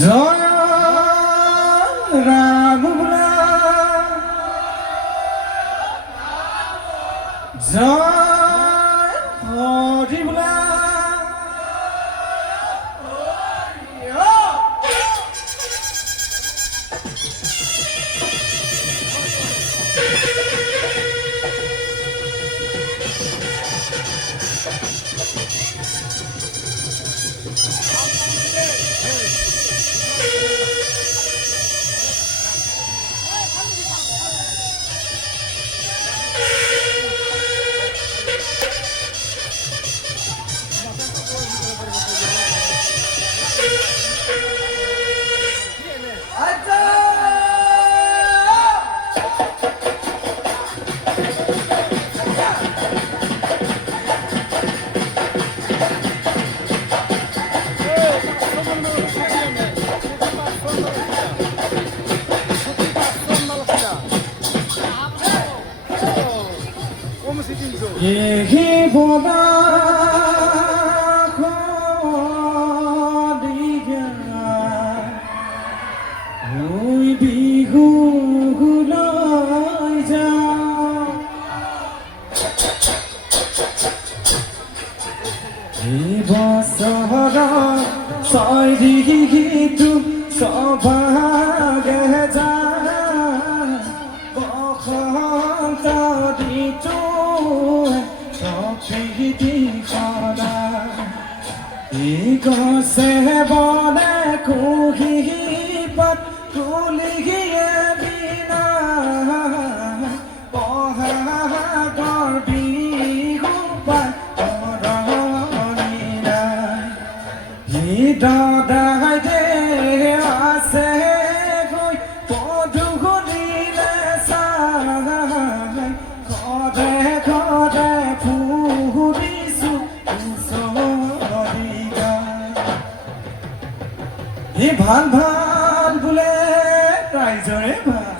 জয় ৰাম বোলা জয় হৰি বোলা Yehi boda khodiga, oi bihu gulai ja. Ibasara sai dihitu sabhaga ja, bakhanta ditu. Se bone kuhi pat kuliye bina pohagor bihu pat oranina hidadai de ase goi podugudile sai kode kode purisu ভাল ভাল বোলে ৰাইজৰে ভাল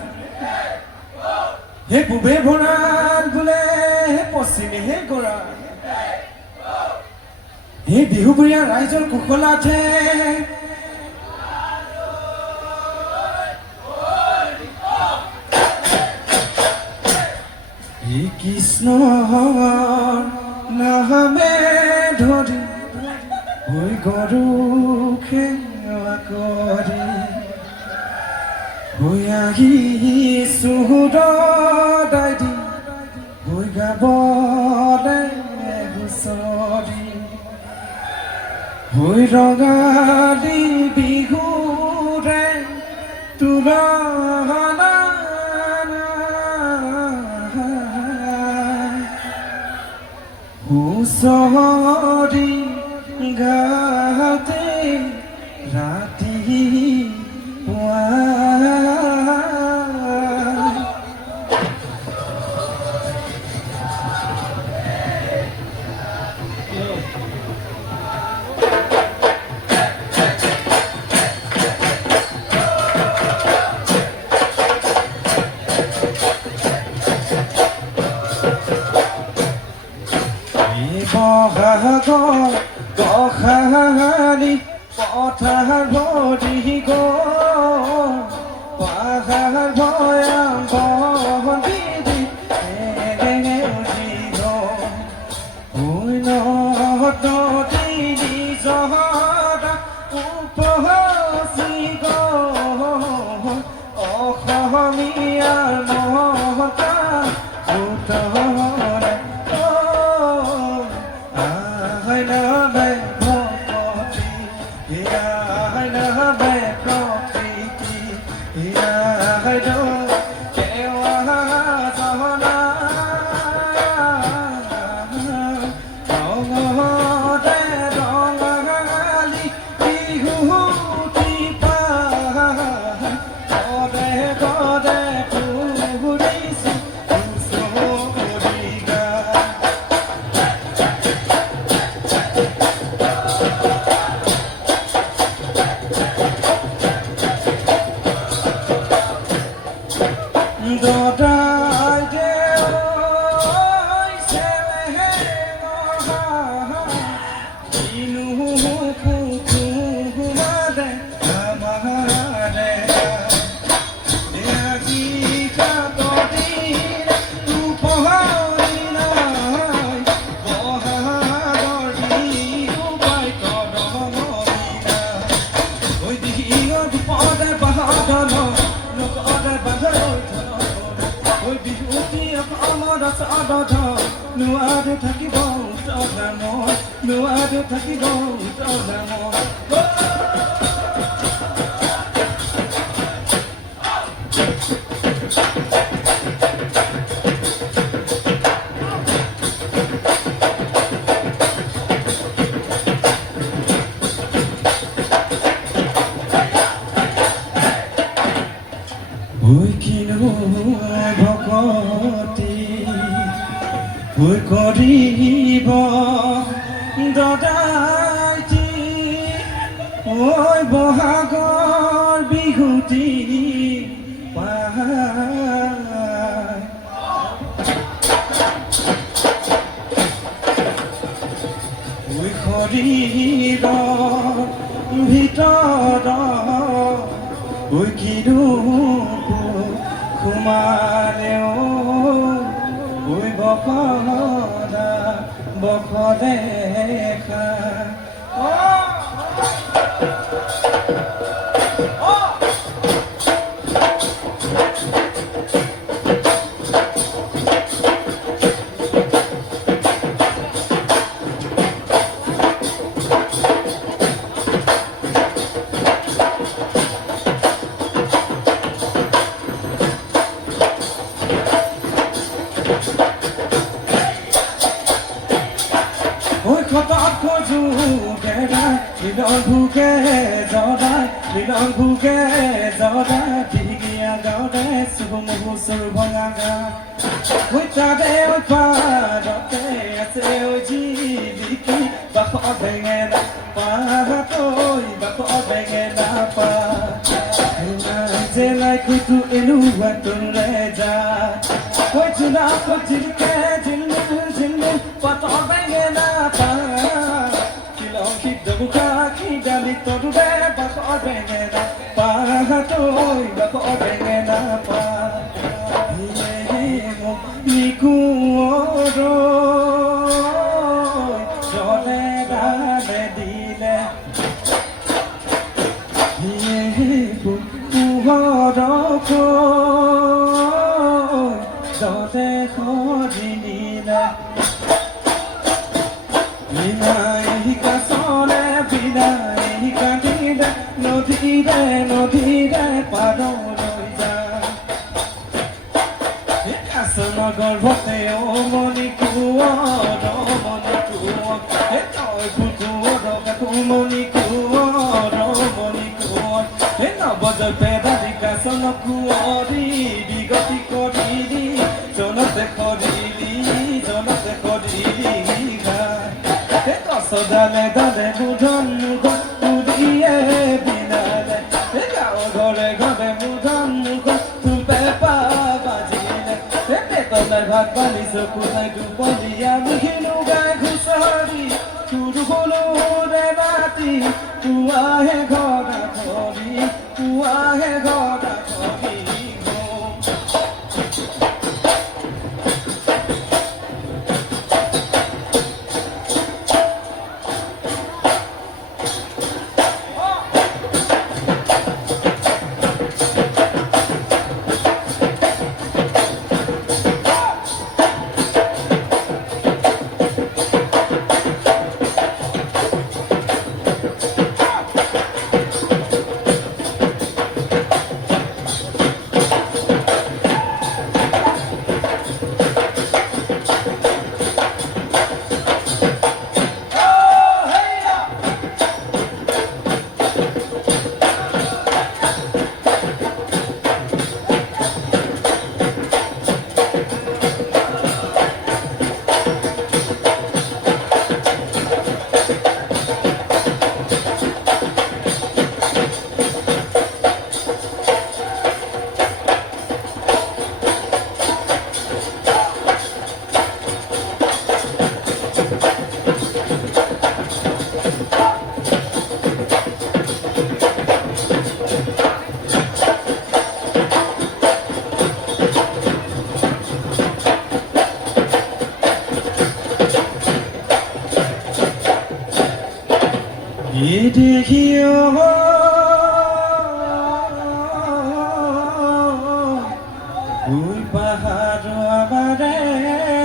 হে পূবে ভৰাল বোলে পশ্চিমেহে গৰা হে বিহুবুৰীয়া ৰাইজৰ কুশলাথে হে কৃষ্ণ নামে ধৰি হৈ গৰুখে কৰি হৈ আহিছো হৃদয় দি হৈ গাবলে হুঁচৰি হৈ ৰঙালী বিহুৰে তুলনা হুঁচৰি গাতে ৰাতি পুৱা বহাগৰ গোসানী পথাৰ ভৰি গ'ল পাহাৰ ভৈয়াম বন্দি উঠি গ'ল নদী নিজৰা উপচি গ'ল অসমীয়াৰ মমতা উত্তৰে I know চদধ নোৱাৰো থাকিব তধামত নোৱাৰো থাকিব তধামত ঐ কিনো ভকতি ঐ কৰিব দদাইতি ঐ বহাগৰ বিহুতি পায় ঐ শৰীৰৰ ভিতৰত ঐ কিনো খুমালে ঐ বসদা বসদেখা ঐ খতত খোজো গেদাই মিলন ভোগে জদাই মিলন ভোগে জদাই ঢিঙীয়া গাঁৱতে চুব মহু চৰু ভঙা গা ঐ তাতে ঐ পাদতে আছে ঐ জিলিকি বাস বেঙেনা পাত ঐ বাস বেঙেনা পাত জেলাই কুটু এনুৱা তোৰে যা ঐ চুনা কচিলকে জিলমিল জিলমিল পাত বেঙেনা Kidali todu be bako bengena pa hatoi bako bengena pa mo niku oro jole dale dile pu oro ko jole khodinile Vinai ka sone vinai ka dile nodire paro loiza Ekasona gorbote o moni kuoro Etoi kutuoro ka tu moni kuoro Ena bodo pedali ka sono kuori Digoti kodiri Jonote kodiri Sodale dale mudon mudiye binale Gao gore gore mudon tulpe pa bajile Tepe tole bhat bali sokunai dupaliya muhinu gai khusari Turu holo re bati Tua he gora khori দেখিও ওই পাহাড় আবারে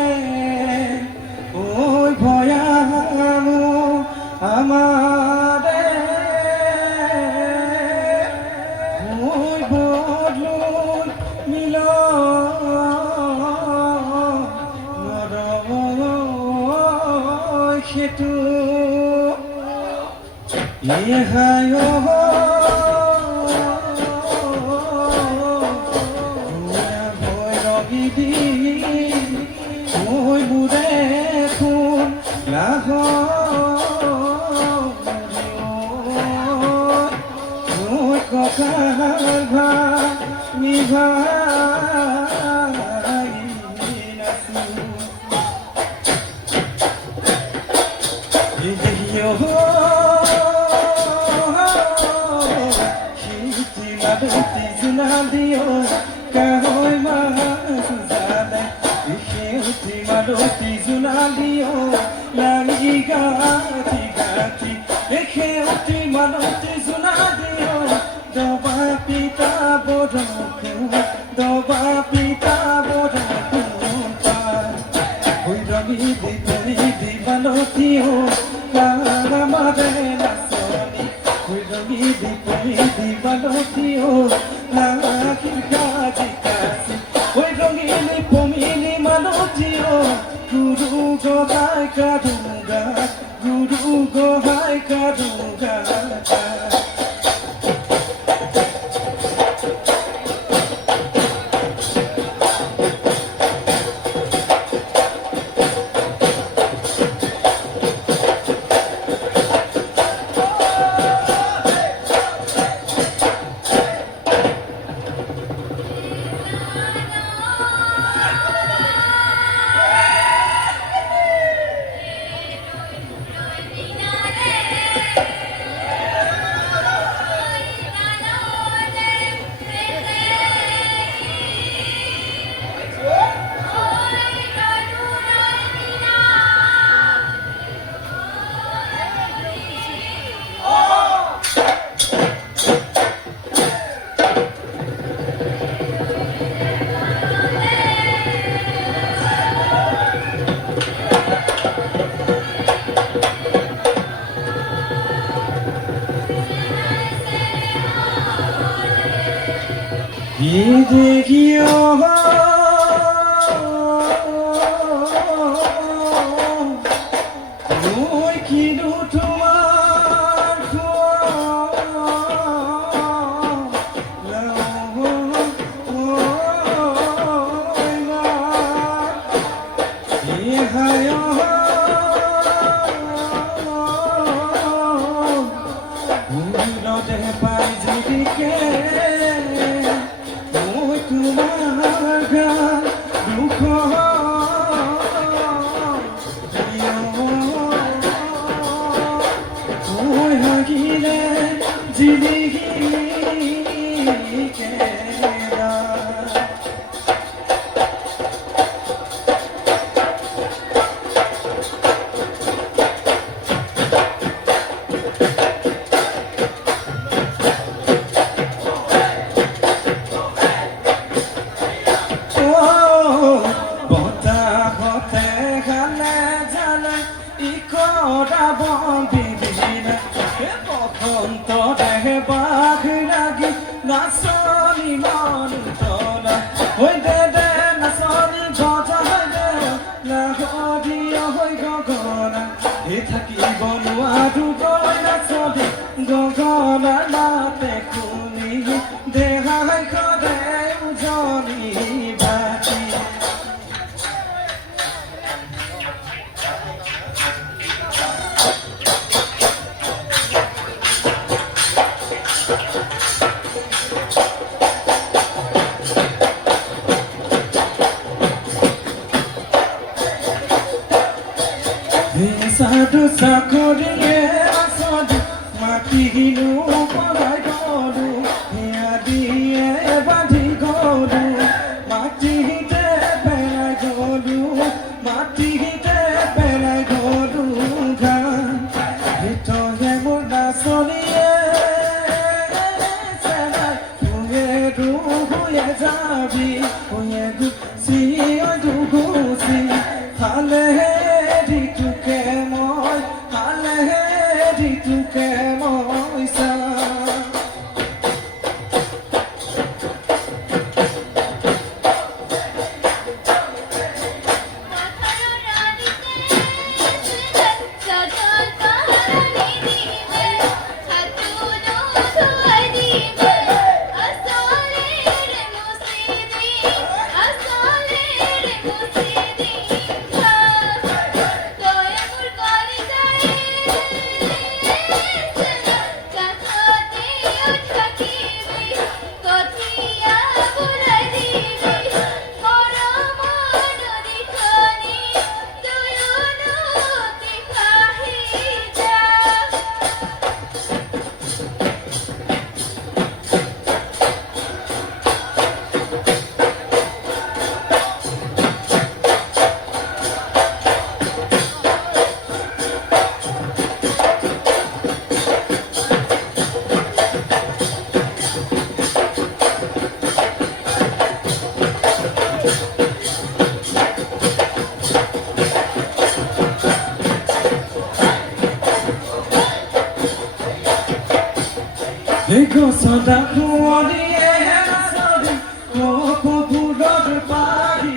দেখো সদা খুঁড়িয়ে নাচনি কপুরের পাখি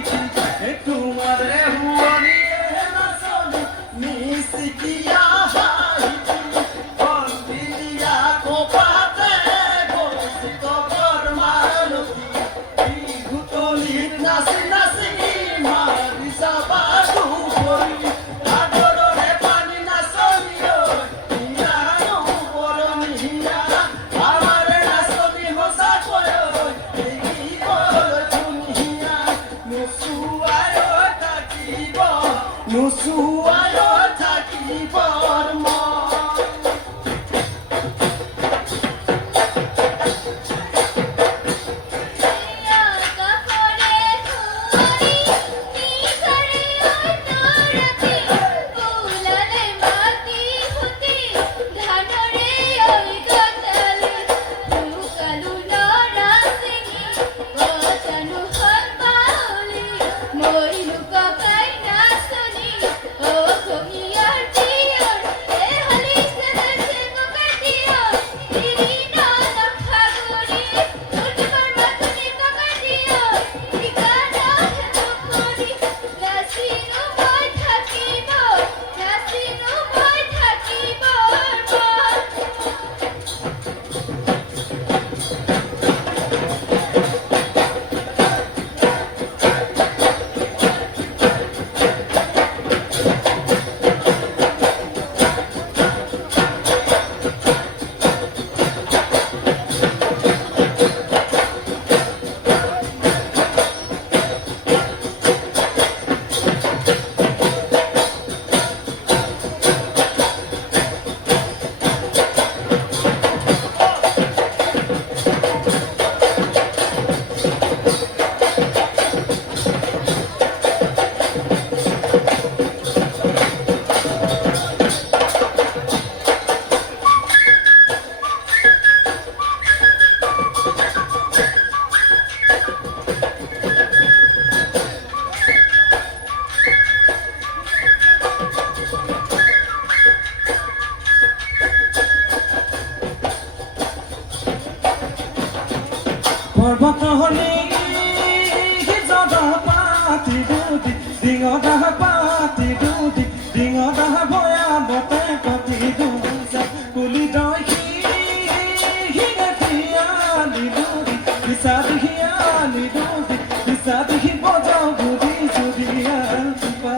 তোমার হুঁড়িয়ে নাচনি মিসিকিয়া হাইতি বন্দিয়া কোপাতে বসি কবর মালতি ভুতলির নাসি নাসি মারি সাবাদু করি আদরে পানি নাসনিও ইয়া বরমিয়া আমার নাসনি হোসা কয় এই বল দুনিয়া মুসুয়ায় থাকিব মুসুয়ায় থাকিবর মন পর্বত হলি জগা পাতি দুদি ডিঙদা পাতি দুদি ডিঙদা ভয়া বতে কতি দুসা কুলি দহি হিয়ালি দুদি বিসাদি হিয়ালি দুদি বিসাদি হি বজাও দুদি দুদিয়া পা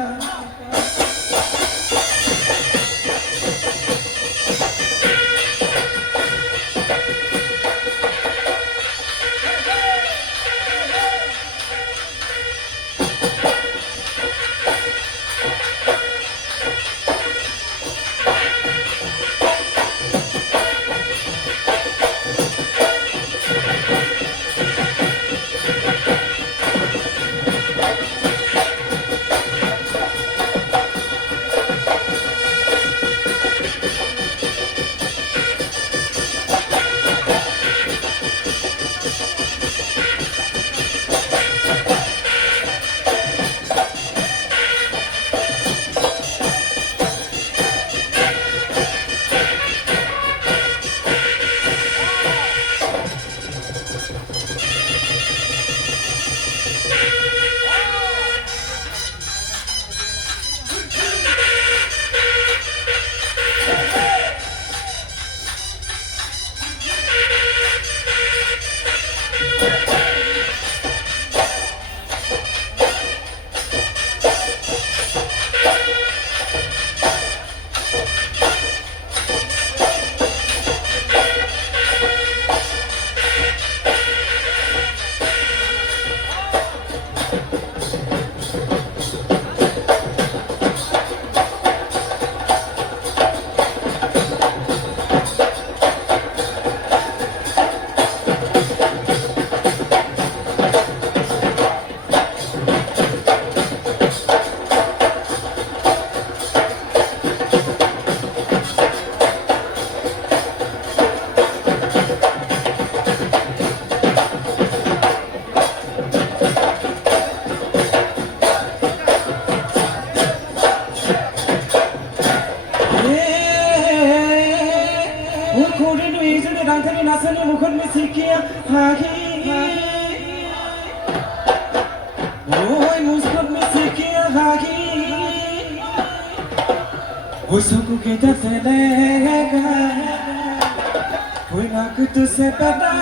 জুড়ে রাঁধুনি নাচনি মুখর মিশিকিয়া হাগি ওই মুসকুর মিশিকিয়া হাগি ওই সুকু के जैसे लेगा ওই নাক তুসে পেটা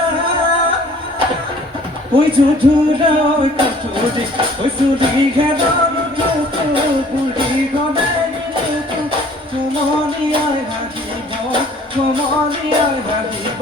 ওই ঝুঝুরা ওই কচুরি ওই সুরি ঘেরা পুরি গনে কমলিয়ায় হাগিব কমলিয়ায় হাগিব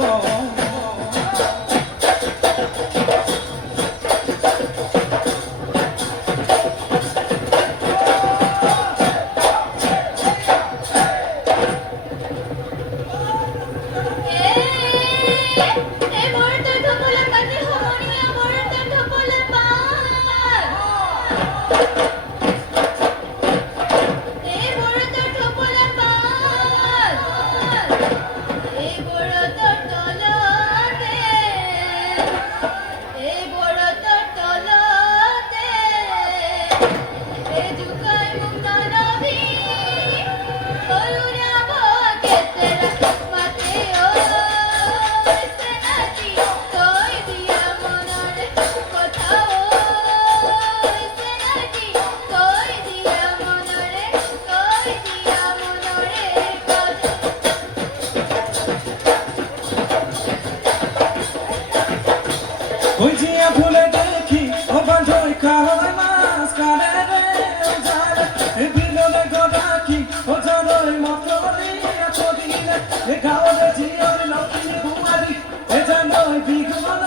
ওই জিয়া ফুলে দেখি ও বাঁধই কাহয় মাছ কারে রে ও যায় এ বিলনে গদাকি ও জনই মতরি এত দিনে এ গাওরে জিয়র লক্ষ্মী কুমারী এ জনই বিঘমন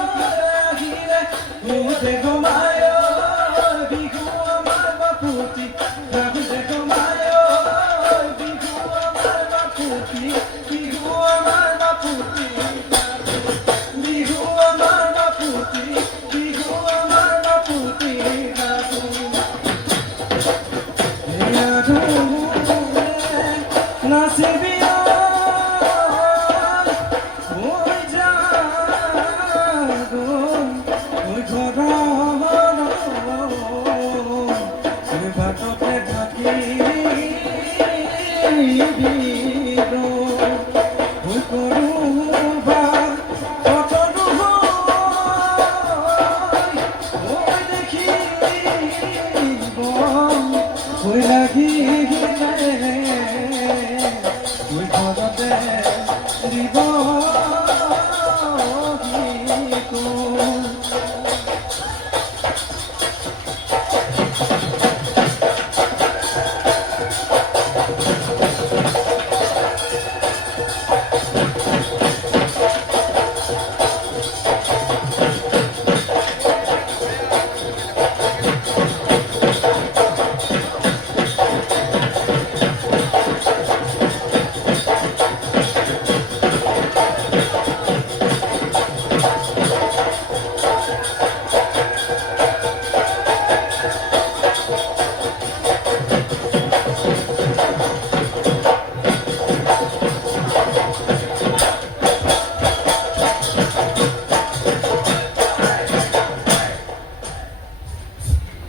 আগিরে ও দেখো মায়ো বিঘু আমার বাপুতি রাবি দেখো মায়ো বিঘু আমার বাপুতি বিঘু আমার বাপুতি বিঘু আমার বাপুতি বিঘু আমার বাপুতি রাবু নাসিবিয়া ওই জাগো ওই ঘর ওই বাটতে থাকি ওই করুবা কত ওই দেখি ওই লাগি ওই ঘরতে দিব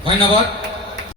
ধন্যবাদ।